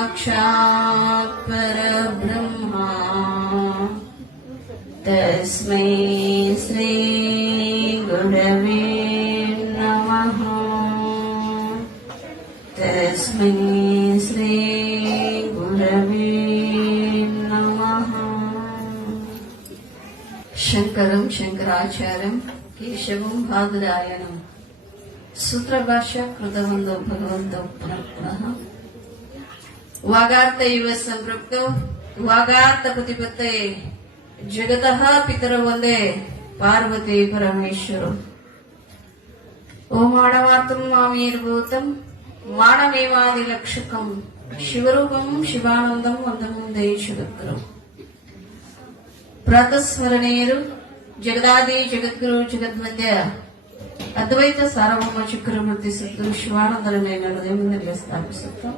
साक्षात् परब्रह्मा तस्मै श्री गुरवे नमः तस्मै श्री गुरवे नमः शङ्करं शङ्कराचार्यं केशवं बादरायणं सूत्रभाष्य कृतवन्तौ भगवन्तौ पुनः पुनः ವಾಗಾರ್ಥ ಇವ ಸಂಪೃಕ್ತ ವಾಗಾರ್ಥ ಪ್ರತಿಪತ್ತೆ ಜಗತಃ ಪಿತರ ಒಂದೇ ಪಾರ್ವತಿ ಪರಮೇಶ್ವರು ఓ మానవాతం మామీర్భూతం మానవేవాది లక్షకం శివరూపం శివానందం వందనం దయచుదగ్రం ప్రాతస్మరణీయులు జగదాది జగద్గురు జగద్మధ్య అద్వైత సార్వభౌమ చక్రవర్తి సద్గురు శివానందరమైన హృదయం నిర్వహిస్తాను సత్వం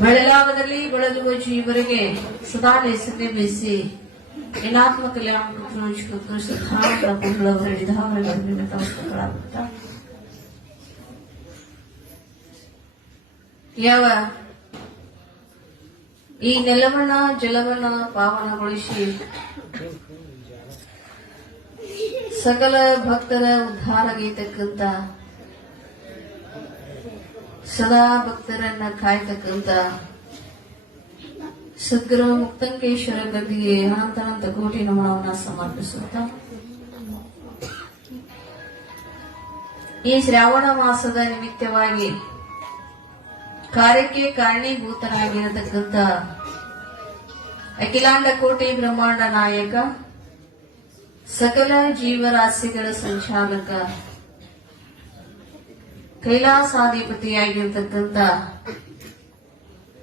ಬೆಳಗಾವದಲ್ಲಿ ಬೆಳೆದುವ ಜೀವರಿಗೆ ಸದಾ ಲೇಸತೆ ಬೇಯಿಸಿ ಏನಾತ್ಮ ಕಲ್ಯಾಣ ಯಾವ? ಈ ನೆಲವನ್ನ, ಜಲವನ್ನ ಪಾವನಗೊಳಿಸಿ ಸಕಲ ಭಕ್ತರ ಉದ್ಧಾರಗೈತಕ್ಕಂತ ಸದಾ ಭಕ್ತರನ್ನ ಕಾಯ್ತಕ್ಕಂತ ಸದ್ಗುರು ಮುಕ್ತಂಕೇಶ್ವರ ಗದ್ದಿಗೆ ಅನಂತನಂತ ಕೋಟಿ ನಮನವನ್ನ ಸಮರ್ಪಿಸುತ್ತಾ. ಈ ಶ್ರಾವಣ ಮಾಸದ ನಿಮಿತ್ತವಾಗಿ ಕಾರ್ಯಕ್ಕೆ ಕಾರಣೀಭೂತನಾಗಿರತಕ್ಕಂತ ಅಖಿಲಾಂಡ ಕೋಟಿ ಬ್ರಹ್ಮಾಂಡ ನಾಯಕ ಸಕಲ ಜೀವರಾಶಿಗಳ ಸಂಚಾಲಕ ಕೈಲಾಸಾಧಿಪತಿಯಾಗಿರ್ತಕ್ಕಂಥ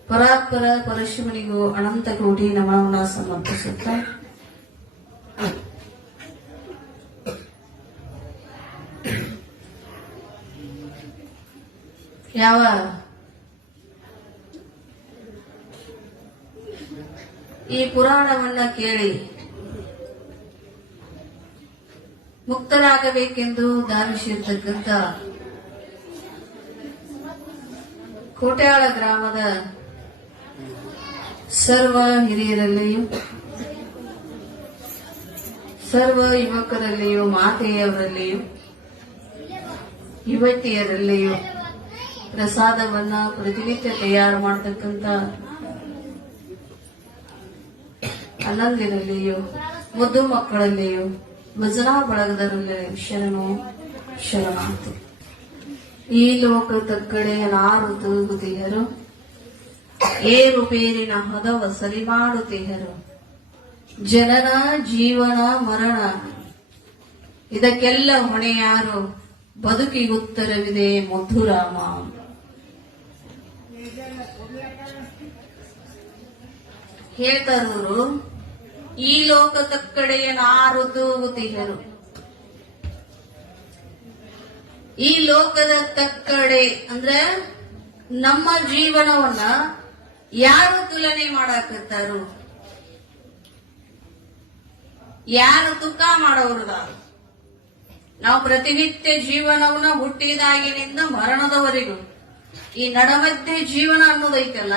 ಪರಾತ್ಪರ ಪರಶಿವನಿಗೂ ಅನಂತ ಕೋಟಿ ನಮನವನ್ನ ಸಮರ್ಪಿಸುತ್ತ. ಯಾವ ಈ ಪುರಾಣವನ್ನ ಕೇಳಿ ಮುಕ್ತರಾಗಬೇಕೆಂದು ಧಾವಿಸಿರ್ತಕ್ಕಂಥ ಕೋಟ್ಯಾಳ ಗ್ರಾಮದ ಸರ್ವ ಹಿರಿಯರಲ್ಲಿಯೂ, ಸರ್ವ ಯುವಕರಲ್ಲಿಯೂ, ಮಾತೆಯವರಲ್ಲಿಯೂ, ಯುವತಿಯರಲ್ಲಿಯೂ ಪ್ರಸಾದವನ್ನ ಪ್ರತಿನಿತ್ಯ ತಯಾರು ಮಾಡತಕ್ಕಂತ ಅನಂದಿನಲ್ಲಿಯೂ ಮುದ್ದು ಮಕ್ಕಳಲ್ಲಿಯೂ ಭಜನಾ ಬಳಗದರಲ್ಲಿ ಶರಣು ಶರಣಾಂತು ಈ ಲೋಕದ ಕಡೆಯ ನಾರು ತೂಗುತ್ತಿಹರು ಏರು ಪೇರಿನ ಹದವ ಸರಿ ಮಾಡುತ್ತಿಹರು ಜನನ, ಜೀವನ, ಮರಣ. ಇದಕ್ಕೆಲ್ಲ ಹೊಣೆ ಯಾರು ಬದುಕಿ ಉತ್ತರವಿದೆ ಮಧುರಾಮ ಹೇಳ್ತಾರೂರು ಈ ಲೋಕದ ಕಡೆಯ ನಾರು ತೂಗುತ್ತೀಯರು ಈ ಲೋಕದ ತಕ್ಕಡೆ ಅಂದ್ರೆ ನಮ್ಮ ಜೀವನವನ್ನ ಯಾರು ತುಲನೆ ಮಾಡಾಕತ್ತಾರು? ಯಾರು ತುಕ ಮಾಡೋರದ ನಾವು? ಪ್ರತಿನಿತ್ಯ ಜೀವನವನ್ನ ಹುಟ್ಟಿದಾಗಿನಿಂದ ಮರಣದವರೆಗೂ. ಈ ನಡಮಧ್ಯೆ ಜೀವನ ಅನ್ನೋದೈತಲ್ಲ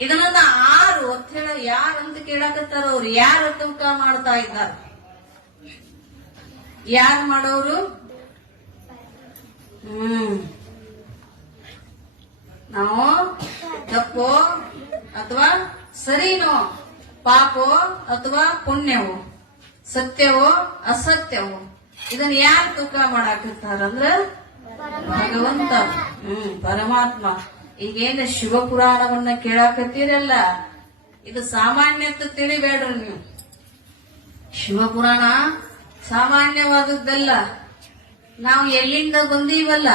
ಇದನ್ನ ಆರು ಅಂತ ಹೇಳ ಯಾರಂತ ಕೇಳಾಕತ್ತಾರ ಅವ್ರು ಯಾರು ತೂಕ ಮಾಡ್ತಾ ಇದ್ದಾರೆ? ಯಾರು ಮಾಡೋರು? ಹ್ಮ್. ನಾವು ತಪ್ಪು ಅಥವಾ ಸರಿನೋ, ಪಾಪೋ ಅಥವಾ ಪುಣ್ಯವೋ, ಸತ್ಯವೋ, ಅಸತ್ಯವೋ, ಇದನ್ನ ಯಾರು ತೂಕ ಮಾಡಾಕತ್ತಾರಂದ್ರ ಭಗವಂತ. ಹ್ಮ್, ಪರಮಾತ್ಮ. ಈಗೇನ ಶಿವಪುರಾಣವನ್ನ ಕೇಳಾಕತ್ತೀರಲ್ಲ? ಇದು ಸಾಮಾನ್ಯತ ತಿಳಿಬೇಡ್ರಿ ನೀವು. ಶಿವಪುರಾಣ ಸಾಮಾನ್ಯವಾದದ್ದಲ್ಲ. ನಾವು ಎಲ್ಲಿಂದ ಬಂದೀವಲ್ಲ?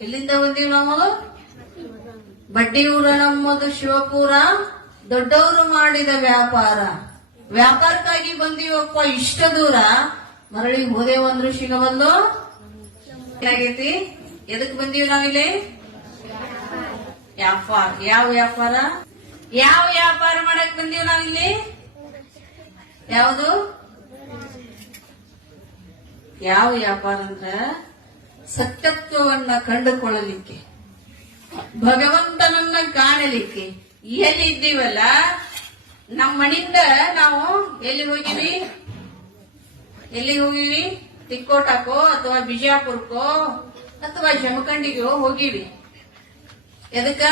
ಎಲ್ಲಿಂದ ಬಂದೀವಿ ನಾವು ಬಡ್ಡಿ ಊರ ನಮ್ಮದು ಶಿವಪುರ. ದೊಡ್ಡವರು ಮಾಡಿದ ವ್ಯಾಪಾರ. ವ್ಯಾಪಾರಕ್ಕಾಗಿ ಬಂದೀವಪ್ಪ, ಇಷ್ಟ ದೂರ. ಮರಳಿ ಹೋದೇವಂದ್ರು ಸಿಗವಲ್ಲು ಏನಾಗೈತಿ? ಎದಕ್ ಬಂದೀವಿ ನಾವಿಲ್ಲಿ? ವ್ಯಾಪಾರ. ಯಾವ ವ್ಯಾಪಾರ? ಯಾವ ವ್ಯಾಪಾರ ಮಾಡಕ್ ಬಂದೀವಿ ನಾವಿಲ್ಲಿ? ಯಾವುದು? ಯಾವ ವ್ಯಾಪಾರ ಅಂದ್ರ ಸತ್ಯತ್ವವನ್ನ ಕಂಡುಕೊಳ್ಳಲಿಕ್ಕೆ, ಭಗವಂತನನ್ನ ಕಾಣಲಿಕ್ಕೆ. ಎಲ್ಲಿ ಇದ್ದೀವಲ್ಲ? ನಮ್ಮ ಮನಿಂದ ನಾವು ಎಲ್ಲಿ ಹೋಗಿವಿ? ಎಲ್ಲಿ ಹೋಗಿವಿ? ತಿಕ್ಕೋಟಕ್ಕೋ ಅಥವಾ ಬಿಜಾಪುರಕ್ಕೋ ಅಥವಾ ಜಮಖಂಡಿಗೋ ಹೋಗಿವಿ. ಎದಕ್ಕ?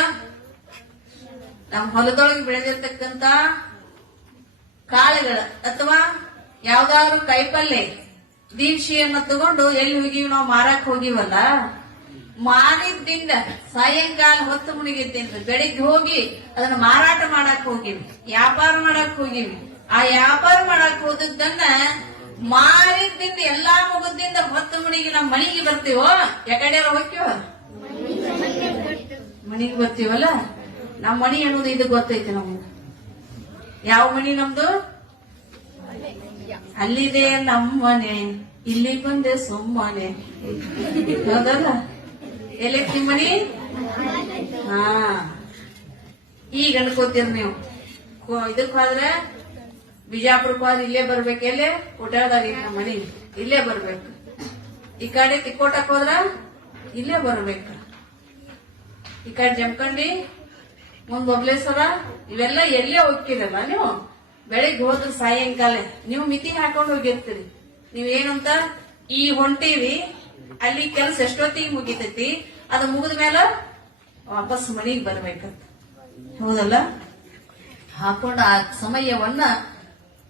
ನಮ್ಮ ಹೊಲದೊಳಗೆ ಬೆಳೆದಿರ್ತಕ್ಕಂತ ಕಾಳುಗಳ ಅಥವಾ ಯಾವ್ದಾದ್ರು ಕೈಪಲ್ಲೆ ದೀಕ್ಷೆಯನ್ನ ತಗೊಂಡು ಎಲ್ಲಿ ಹೋಗಿವಿ ನಾವು ಮಾರಕ್ ಹೋಗಿವಲ್ಲ? ಮಾರಿದ್ದಿಂದ ಸಾಯಂಕಾಲ ಹೊತ್ತು ಮುಳುಗಿದ್ದಿಂದ ಬೆಳಿಗ್ಗೆ ಹೋಗಿ ಅದನ್ನ ಮಾರಾಟ ಮಾಡಕ್ ಹೋಗಿವಿ, ವ್ಯಾಪಾರ ಮಾಡಕ್ ಹೋಗಿವಿ. ಆ ವ್ಯಾಪಾರ ಮಾಡಕ್ ಹೋದದ್ದನ್ನ ಮಾರಿದ್ದಿಂದ ಎಲ್ಲಾ ಮುಗದಿಂದ ಹೊತ್ತು ಮುಣಿಗಿ ನಮ್ಮ ಮನಿಗೆ ಬರ್ತೀವೋ? ಯಾಕಡೆ ಹೋಗ್ತೀವ? ಮನಿಗೆ ಬರ್ತೀವಲ್ಲ? ನಮ್ಮ ಮನಿ ಅನ್ನೋದು ಇದು ಗೊತ್ತೈತಿ ನಮ್ಗೆ. ಯಾವ ಮನಿ ನಮ್ದು? ಅಲ್ಲಿದೆ ನಮ್ಮನೆ, ಇಲ್ಲಿ ಬಂದೆ ಸುಮ್ಮನೆ. ಹೌದಲ್ಲ? ಎಲ್ಲಿ ನಿಮ್ಮನೆ ಹಾ. ಈಗ ಅನ್ಕೋತೀರ ನೀವು. ಕೋ- ಇದಕ್ ಹೋದ್ರೆ ಬಿಜಾಪುರಕ್ಕೆ ಹೋದ್ರೆ ಇಲ್ಲೇ ಬರ್ಬೇಕು, ಎಲ್ಲೇ? ಮನಿ. ಇಲ್ಲೇ ಬರ್ಬೇಕು. ಈ ಕಡೆ ತಿಕ್ಕೋಟಕ್ ಹೋದ್ರ ಇಲ್ಲೇ ಬರ್ಬೇಕು. ಈ ಕಡೆ ಜಮಖಂಡಿ, ಮುಂದ್ ಬಬ್ಲೇಶ್ವರ ಇವೆಲ್ಲ ಎಲ್ಲೇ ಹೋಗ್ತಿರಲ್ಲ ನೀವು? ಬೆಳಿಗ್ಗೆ ಹೋದ್ರ ಸಾಯಂಕಾಲ, ನೀವು ಮಿತಿ ಹಾಕೊಂಡು ಹೋಗಿರ್ತೀರಿ. ನೀವ್ ಏನಂತ? ಈ ಹೊಂಟೀವಿ, ಅಲ್ಲಿ ಕೆಲಸ ಎಷ್ಟೊತ್ತಿಗೆ ಮುಗಿತೈತಿ, ಅದು ಮುಗಿದ ಮೇಲೆ ವಾಪಸ್ ಮನೆಗೆ ಬರ್ಬೇಕಂತ. ಹೌದಲ್ಲ? ಹಾಕೊಂಡ ಆ ಸಮಯವನ್ನ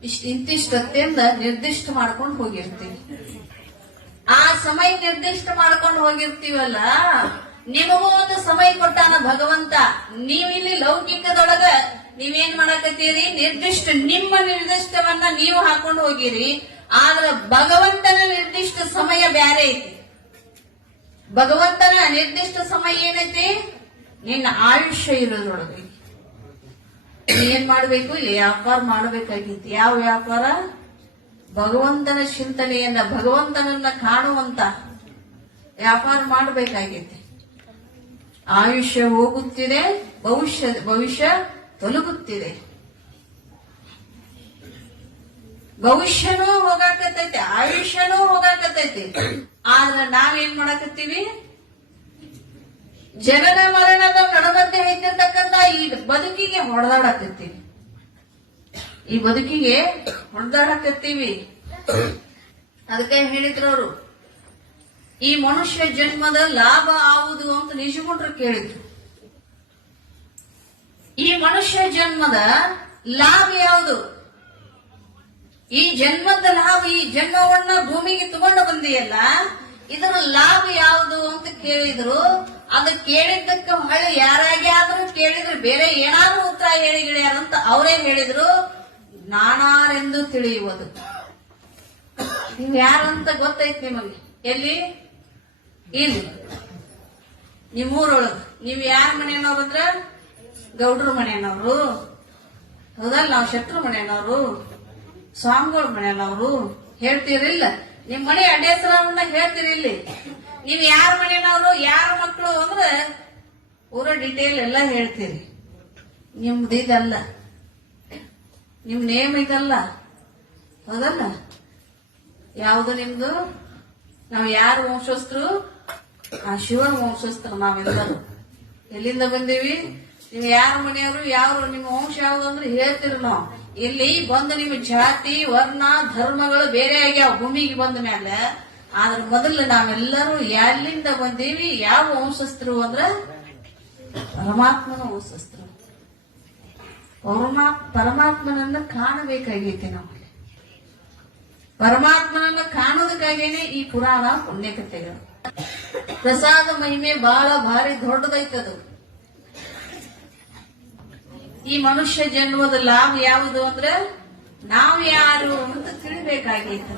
ಇಷ್ಟ ಇಂತಿಷ್ಟೊತ್ತಿಂದ ನಿರ್ದಿಷ್ಟ ಮಾಡ್ಕೊಂಡು ಹೋಗಿರ್ತೀವಿ. ಆ ಸಮಯ ನಿರ್ದಿಷ್ಟ ಮಾಡ್ಕೊಂಡು ಹೋಗಿರ್ತೀವಲ್ಲ ನಿಮಗೂ ಒಂದು ಸಮಯ ಕೊಟ್ಟಾನ ಭಗವಂತ. ನೀವಿಲ್ಲಿ ಲೌಕಿಕದೊಳಗ ನೀವೇನ್ ಮಾಡಕತ್ತೀರಿ? ನಿರ್ದಿಷ್ಟ ನಿಮ್ಮ ನಿರ್ದಿಷ್ಟವನ್ನ ನೀವು ಹಾಕೊಂಡು ಹೋಗಿರಿ. ಆದ್ರ ಭಗವಂತನ ನಿರ್ದಿಷ್ಟ ಸಮಯ ಬ್ಯಾರೆ ಐತಿ. ಭಗವಂತನ ನಿರ್ದಿಷ್ಟ ಸಮಯ ಏನೈತಿ? ನಿನ್ನ ಆಯುಷ್ಯ ಇರೋದ್ರೊಳಗೆ ಏನ್ ಮಾಡ್ಬೇಕು? ವ್ಯಾಪಾರ ಮಾಡಬೇಕಾಗಿತ್ತು ಯಾವ ವ್ಯಾಪಾರ? ಭಗವಂತನ ಚಿಂತನೆಯನ್ನ, ಭಗವಂತನನ್ನ ಕಾಣುವಂತ ವ್ಯಾಪಾರ ಮಾಡಬೇಕಾಗೈತಿ. ಆಯುಷ್ಯ ಹೋಗುತ್ತಿದೆ, ಭವಿಷ್ಯ ಭವಿಷ್ಯ ತೊಲಗುತ್ತಿದೆ. ಭವಿಷ್ಯನೂ ಹೋಗಾಕತೈತಿ ಆಯುಷ್ಯನೂ ಹೋಗಾಕತೈತಿ ಆದ್ರ ನಾವೇನ್ ಮಾಡಕತ್ತೀವಿ? ಜನನ ಮರಣದ ನಡುಮಧ್ಯೆ ಹೆಚ್ಚಿರ್ತಕ್ಕಂತ ಈ ಬದುಕಿಗೆ ಹೊಡೆದಾಡಕತ್ತೀವಿ. ಈ ಬದುಕಿಗೆ ಹೊಡೆದಾಡಕತ್ತೀವಿ. ಅದಕ್ಕೆ ಹೇಳಿದ್ರು ಅವರು ಈ ಮನುಷ್ಯ ಜನ್ಮದ ಲಾಭ ಆವುದು ಅಂತ ನಿಜಗುಂಡ್ರು ಕೇಳಿದ್ರು. ಈ ಮನುಷ್ಯ ಜನ್ಮದ ಲಾಭ ಯಾವುದು? ಈ ಜನ್ಮದ ಲಾಭ, ಈ ಜನ್ಮವನ್ನ ಭೂಮಿಗೆ ತಗೊಂಡು ಬಂದಿಯಲ್ಲ, ಇದರ ಲಾಭ ಯಾವುದು ಅಂತ ಕೇಳಿದ್ರು. ಅದು ಕೇಳಿದ್ದಕ್ಕೆ ಹೊಳ್ಳಿ ಯಾರಾಗೆ ಆದ್ರೂ ಕೇಳಿದ್ರೆ, ಬೇರೆ ಏನಾದ್ರೂ ಉತ್ತರ ಹೇಳಿಗಿಳ್ಯಾರಂತ ಅವರೇ ಹೇಳಿದ್ರು. ನಾನಾರೆಂದು ತಿಳಿಯುವುದು. ನೀವು ಯಾರಂತ ಗೊತ್ತೈತಿ ನಿಮಗೆ? ಎಲ್ಲಿ? ಇಲ್ಲಿ. ನಿಮ್ಮೂರೊಳಗ. ನೀವ್ ಯಾರ ಮನೆಯವ್ರು ಅಂದ್ರ? ಗೌಡ್ರ ಮನೆಯನ್ನವ್ರು ಹೌದಲ್ಲ, ನಾವು ಶತ್ರು ಮನೆಯನ್ನವ್ರು ಸ್ವಾಮಿಗಳ ಮನೆಯನ್ನವ್ರು ಹೇಳ್ತೀರಿಲ್ಲ ನಿಮ್ ಮನೆ ಅಡ್ಡೇಸರವನ್ನ ಹೇಳ್ತೀರಿಲ್ಲಿ ನೀವ್ ಯಾರ ಮನೆಯನ್ನವ್ರು ಯಾರ ಮಕ್ಕಳು ಅಂದ್ರೆ ಊರ ಡಿಟೇಲ್ ಎಲ್ಲ ಹೇಳ್ತೀರಿ. ನಿಮ್ದು ಇದಲ್ಲ. ನಿಮ್ ನೇಮ್ ಇದಲ್ಲ. ಹೌದಲ್ಲ? ಯಾವುದು ನಿಮ್ದು? ನಾವು ಯಾರು ವಂಶಸ್ಥರು? ಆ ಶಿವನ ವಂಶಸ್ಥರು ನಾವೆಲ್ಲರೂ. ಎಲ್ಲಿಂದ ಬಂದೀವಿ? ನೀವು ಯಾರ ಮನೆಯವರು, ಯಾರು ನಿಮ್ಮ ವಂಶ ಯಾವ್ದು ಅಂದ್ರೆ ಹೇಳ್ತೀರಿ ನಾವು. ಇಲ್ಲಿ ಬಂದು ನಿಮ್ಮ ಜಾತಿ, ವರ್ಣ, ಧರ್ಮಗಳು ಬೇರೆ ಆಗ್ಯಾವ, ಭೂಮಿಗೆ ಬಂದ ಮೇಲೆ ಆದ್ರ ಮೊದಲು ನಾವೆಲ್ಲರೂ ಎಲ್ಲಿಂದ ಬಂದೀವಿ? ಯಾವ ವಂಶಸ್ಥರು ಅಂದ್ರ? ಪರಮಾತ್ಮನ ವಂಶಸ್ಥರು. ಪರಮಾ, ಪರಮಾತ್ಮನನ್ನ ಕಾಣಬೇಕಾಗೈತಿ ನಾವು ಪರಮಾತ್ಮನನ್ನ ಕಾಣೋದಕ್ಕಾಗೇನೆ ಈ ಪುರಾಣ ಪುಣ್ಯಕಥೆಗಳು ಪ್ರಸಾದ ಮಹಿಮೆ ಬಹಳ ಭಾರಿ ದೊಡ್ಡದೈತದು. ಈ ಮನುಷ್ಯ ಜನ್ಮದ ಲಾಭ ಯಾವುದು ಅಂದ್ರೆ ನಾವು ಯಾರು ಅಂತ ತಿಳಿಬೇಕಾಗಿತ್ತು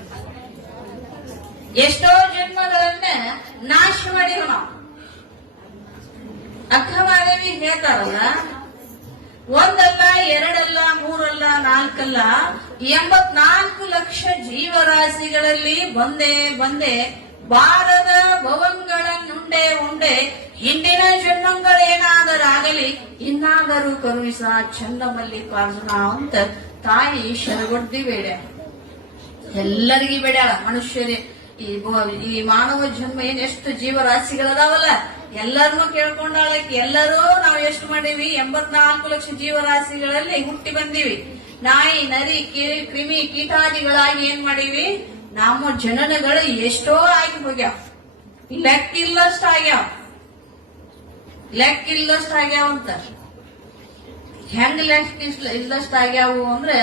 ಎಷ್ಟೋ ಜನ್ಮಗಳನ್ನ ನಾಶ ಮಾಡಿರ ನಾವು. ಅಕ್ಕಮಾದೇವಿ ಹೇಳ್ತಾರಲ್ಲ, ಒಂದಲ್ಲ, ಎರಡಲ್ಲ, ಮೂರಲ್ಲ, ನಾಲ್ಕಲ್ಲ, ಎಂಬತ್ನಾಲ್ಕು ಲಕ್ಷ ಜೀವರಾಶಿಗಳಲ್ಲಿ ಬಂದೇ ಬಂದೆ ಬಾರದ ಭವಂಗಳನ್ನುಂಡೆ ಉಂಡೆ ಹಿಂದಿನ ಜನ್ಮಗಳೇನಾದರಾಗಲಿ, ಇನ್ನಾದರೂ ಕರುಣಿಸ ಚಂದ ಮಲ್ಲಿಕಾರ್ಜುನ ಅಂತ ತಾಯಿ ಶರಗೊಡ್ದಿ ಬೇಡ. ಎಲ್ಲರಿಗೂ ಬೇಡ್ಯಾಳ ಮನುಷ್ಯರೇ. ಈ ಈ ಮಾನವ ಜನ್ಮ ಏನ್ ಎಷ್ಟು ಜೀವರಾಶಿಗಳದಾವಲ್ಲ? ಎಲ್ಲರನ್ನೂ ಕೇಳ್ಕೊಂಡಾಳಕ್ಕೆ ಎಲ್ಲರೂ ನಾವು ಎಷ್ಟು ಮಾಡೀವಿ ಎಂಬತ್ನಾಲ್ಕು ಲಕ್ಷ ಜೀವರಾಶಿಗಳಲ್ಲಿ ಹುಟ್ಟಿ ಬಂದೀವಿ. ನಾಯಿ, ನರಿ ಕ್ರಿಮಿ ಕೀಟಾದಿಗಳಾಗಿ ಏನ್ ಮಾಡೀವಿ ನಮ್ಮ ಜನನಗಳು ಎಷ್ಟೋ ಆಗಿ ಹೋಗ್ಯಾವ. ಲೆಕ್ಕಿಲ್ಲಷ್ಟು ಆಗ್ಯಾವ ಲೆಕ್ಕಿಲ್ಲಷ್ಟು ಆಗ್ಯಾವ ಅಂತ. ಹೆಂಗ್ ಲೆಕ್ಕ ಇಲ್ಲಷ್ಟು ಇಲ್ಲಷ್ಟ ಆಗ್ಯಾವು ಅಂದ್ರೆ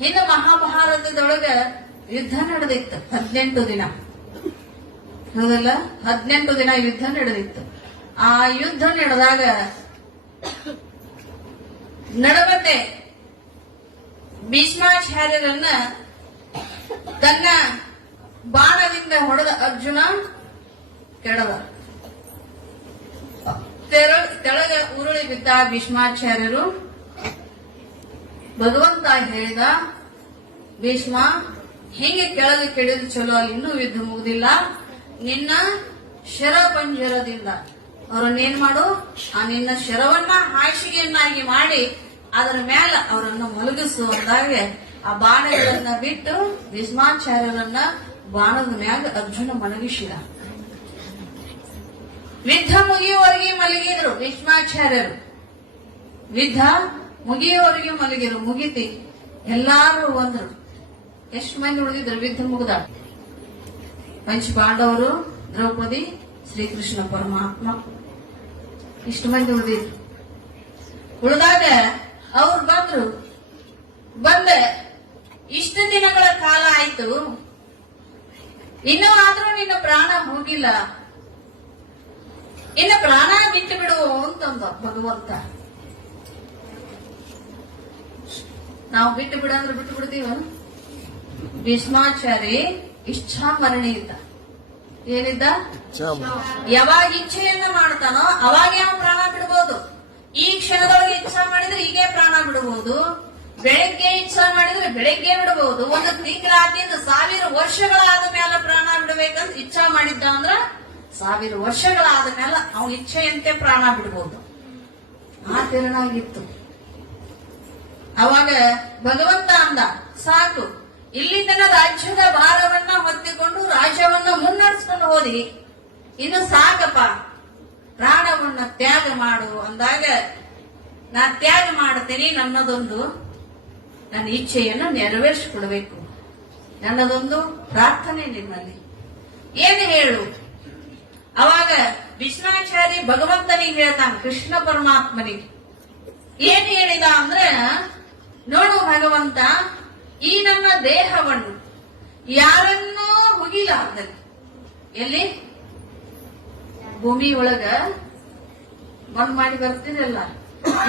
ಇನ್ನು ಮಹಾಭಾರತದೊಳಗ ಯುದ್ಧ ನಡೆದಿತ್ತು. ಹದಿನೆಂಟು ದಿನ. ಹೌದಲ್ಲ? ಹದಿನೆಂಟು ದಿನ ಯುದ್ಧ ನಡೆದಿತ್ತು. ಆ ಯುದ್ಧ ನಡೆದಾಗ ನಡವತೆ ಭೀಷ್ಮಾಚಾರ್ಯರನ್ನ ತನ್ನ ಬಾಣದಿಂದ ಹೊಡೆದ ಅರ್ಜುನ ಕೆಡವ. ತೆಳಗ ಉರುಳಿ ಬಿದ್ದ ಭೀಷ್ಮಾಚಾರ್ಯರು ಭಗವಂತ ಹೇಳಿದ, ಭೀಷ್ಮ, ಹೆಂಗೆ ಕೆಳಗೆ ಕೆಡಿದು ಚಲೋ ಇನ್ನೂ ಯುದ್ಧ ಮುಗುದಿಲ್ಲ. ನಿನ್ನ ಶರ ಪಂಜರದಿಂದ ಅವರನ್ನೇನ್ ಮಾಡು? ಆ ನಿನ್ನ ಶರವನ್ನ ಹಾಸಿಗೆಯನ್ನಾಗಿ ಮಾಡಿ, ಅದರ ಮೇಲೆ ಅವರನ್ನು ಮಲಗಿಸು ಆ ಬಾಣಗಳನ್ನ ಬಿಟ್ಟು ಭೀಷ್ಮಾಚಾರ್ಯರನ್ನ ಬಾಣದ ಮ್ಯಾಗ ಅರ್ಜುನ ಮಲಗಿಸಿದ. ವಿದ್ಧ ಮುಗಿಯುವವರೆಗೆ ಮಲಗಿದ್ರು ಭೀಷ್ಮಾಚಾರ್ಯರು. ಯುದ್ಧ ಮುಗಿಯುವವರೆಗೆ ಮಲಗಿದ್ರು, ಮುಗಿತಿ. ಎಲ್ಲಾರು ಬಂದ್ರು. ಎಷ್ಟು ಮಂದಿ ಉಳಿದಿದ್ರು? ಯುದ್ಧ ಮುಗಿದ. ಪಂಚ ಪಾಂಡವರು, ದ್ರೌಪದಿ, ಶ್ರೀಕೃಷ್ಣ ಪರಮಾತ್ಮ. ಇಷ್ಟು ಮಂದಿ ಉಳಿದಿದ್ರು. ಉಳಿದಾಗ ಅವ್ರು ಬಂದ್ರು. ಬಂದ, ಇಷ್ಟು ದಿನಗಳ ಕಾಲ ಆಯ್ತು. ಇನ್ನೂ ಆದ್ರೂ ನಿನ್ನ ಪ್ರಾಣ ಹೋಗಿಲ್ಲ. ಇನ್ನು ಪ್ರಾಣ ಬಿಟ್ಟು ಬಿಡು ಅಂತಂದ ಭಗವಂತ. ನಾವು ಬಿಟ್ಟು ಬಿಡ ಅಂದ್ರೆ ಬಿಟ್ಟು ಬಿಡ್ತೀವ? ಭೀಷ್ಮಾಚಾರಿ ಇಚ್ಛಾ ಮರಣಿ ಇದ್ದ ಏನಿದ್ದ? ಯಾವಾಗ ಇಚ್ಛೆಯನ್ನ ಮಾಡ್ತಾನೋ ಅವಾಗ ಯಾವ ಪ್ರಾಣ ಬಿಡಬಹುದು ಈ ಕ್ಷಣದೊಳಗೆ ಇಚ್ಛಾ ಮಾಡಿದ್ರೆ ಈಗೇ ಪ್ರಾಣ ಬಿಡಬಹುದು ಬೆಳಗ್ಗೆ ಇಚ್ಛಾ ಮಾಡಿದ್ರೆ ಬೆಳಗ್ಗೆ ಬಿಡಬಹುದು ಒಂದು ತಿಂಗಳಾದ್ಯಂತ ಸಾವಿರ ವರ್ಷಗಳಾದ ಮೇಲೆ ಇಚ್ಛಾ ಮಾಡಿದ್ದ ಅಂದ್ರ ಸಾವಿರ ವರ್ಷಗಳಾದ ಮೇಲೆ ಅವನ ಇಚ್ಛೆಯಂತೆ ಪ್ರಾಣ ಬಿಡ್ಬೋದು. ಆ ತೆರನಾಗಿತ್ತು ಅವಾಗ ಭಗವಂತ ಅಂದ, ಸಾಕು ಇಲ್ಲಿಂದ ರಾಜ್ಯದ ಭಾರವನ್ನ ಹೊತ್ತಿಕೊಂಡು ರಾಜ್ಯವನ್ನ ಮುನ್ನಡೆಸ್ಕೊಂಡು ಹೋದಿ. ಇನ್ನು ಸಾಕಪ್ಪ, ಪ್ರಾಣವನ್ನ ತ್ಯಾಗ ಮಾಡು ಅಂದಾಗ, ನಾ ತ್ಯಾಗ ಮಾಡ್ತೀನಿ ನನ್ನದೊಂದು, ನನ್ನ ಇಚ್ಛೆಯನ್ನು ನೆರವೇರಿಸಿಕೊಡಬೇಕು. ನನ್ನದೊಂದು ಪ್ರಾರ್ಥನೆ ನಿಮ್ಮಲ್ಲಿ. ಏನು ಹೇಳು? ಅವಾಗ ವಿಷ್ಣಾಚಾರಿ ಭಗವಂತನಿಗೆ ಹೇಳ್ತಾನೆ ಕೃಷ್ಣ ಪರಮಾತ್ಮನಿಗೆ. ಏನ್ ಹೇಳಿದ ಅಂದ್ರೆ, ನೋಡು ಭಗವಂತ, ಈ ನನ್ನ ದೇಹವನ್ನು ಯಾರನ್ನೂ ಮುಗಿಲಾರ್ದಲ್ಲಿ ಎಲ್ಲಿ? ಭೂಮಿ ಒಳಗ. ಬಂದ್ ಮಾಡಿ ಬರ್ತೀರಲ್ಲ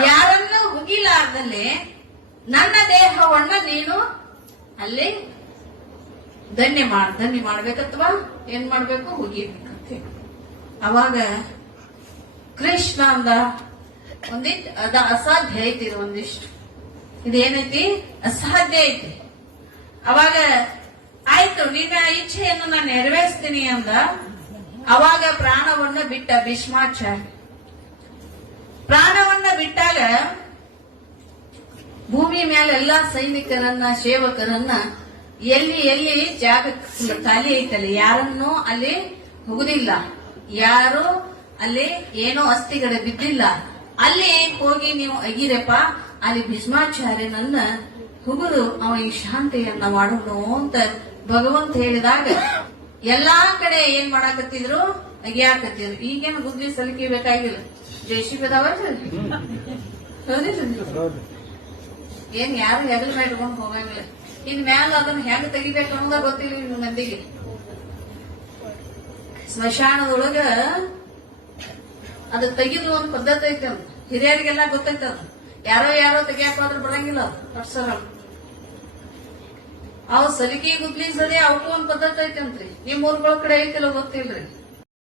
ಯಾರನ್ನೂ ಹುಗಿಲಾರ್ದಲ್ಲಿ ನನ್ನ ದೇಹವನ್ನ ನೀನು ಅಲ್ಲಿ ಧನ್ಯ ಮಾಡ್ ಧನ್ಯ ಮಾಡ್ಬೇಕತ್ವಾ? ಏನ್ ಮಾಡ್ಬೇಕು? ಹುಗಿಬೇಕಂತೆ ಅವಾಗ ಕೃಷ್ಣ ಅಂದ ಒಂದಿಟ್ ಅದ ಅಸಾಧ್ಯ ಐತಿ ಇದು ಒಂದಿಷ್ಟು. ಇದೇನೈತಿ? ಅಸಾಧ್ಯ ಐತಿ. ಅವಾಗ, ಆಯ್ತು, ನಿನ್ನ ಇಚ್ಛೆಯನ್ನು ನಾನು ನೆರವೇರಿಸ್ತೀನಿ ಅಂದ. ಅವಾಗ ಪ್ರಾಣವನ್ನ ಬಿಟ್ಟ ಭೀಷ್ಮಾಚಾರ್ಯ. ಪ್ರಾಣವನ್ನ ಬಿಟ್ಟಾಗ ಭೂಮಿ ಮೇಲೆ ಎಲ್ಲಾ ಸೈನಿಕರನ್ನ, ಸೇವಕರನ್ನ ಎಲ್ಲಿ ಎಲ್ಲಿ ಜಾಗ ಖಾಲಿ ಐತಲ್ಲ ಯಾರನ್ನು ಅಲ್ಲಿ ಹೋಗುದಿಲ್ಲ. ಯಾರು ಅಲ್ಲಿ ಏನೋ ಅಸ್ಥಿಗಡೆ ಬಿದ್ದಿಲ್ಲ. ಅಲ್ಲಿ ಹೋಗಿ ನೀವು ಅಗಿರಪ್ಪ ಅಲ್ಲಿ ಭೀಷ್ಮಾಚಾರ್ಯನನ್ನ ಹುಗುರು ಅವನಿಗೆ ಶಾಂತಿಯನ್ನ ಮಾಡೋಣ ಅಂತ ಭಗವಂತ ಹೇಳಿದಾಗ ಎಲ್ಲಾ ಕಡೆ ಏನ್ ಮಾಡಾಕತ್ತಿದ್ರು? ಅಗಿಯಾಕತ್ತಿದ್ರು. ಈಗೇನು ಗುದ್ದಿ ಸಲಿಕೆ ಬೇಕಾಗಿಲ್ಲ ಜೈಶಿ ಬಿದಾವ ಏನ್ ಯಾರು ಹೆಗಲ್ ಮಾಡ್ಕೊಂಡು ಹೋಗಂಗಿಲ್ಲ. ಇನ್ ಮ್ಯಾಲ ಅದನ್ನ ಹೆಂಗ್ ತೆಗಿಬೇಕು ಅನ್ನೋದ ಗೊತ್ತಿಲ್ಲ ನಿಮ್ಮ ಮಂದಿಗೆ ಸ್ಮಶಾನದೊಳಗ ಅದ ತೆಗಿದು ಒಂದ್ ಪದ್ಧತಿ ಐತೆ ಅದು. ಹಿರಿಯರಿಗೆಲ್ಲ ಗೊತ್ತೈತೆ ಅದು. ಯಾರೋ ಯಾರೋ ತೆಗಿಯಾಕ ಹೋದ್ರೆ ಬರಂಗಿಲ್ಲ ಅದು ಪಟ್ಸರ ಅವ್ ಸಲಿಕೆ ಗುದ್ಲಿ ಸರಿ ಅವಕ್ಕೂ ಒಂದ್ ಪದ್ಧತಿ ಐತೆ ಅಂತ್ರಿ. ನಿಮ್ ಊರ್ಗಳ ಕಡೆ ಐತಿಲ್ಲ ಗೊತ್ತಿಲ್ರಿ.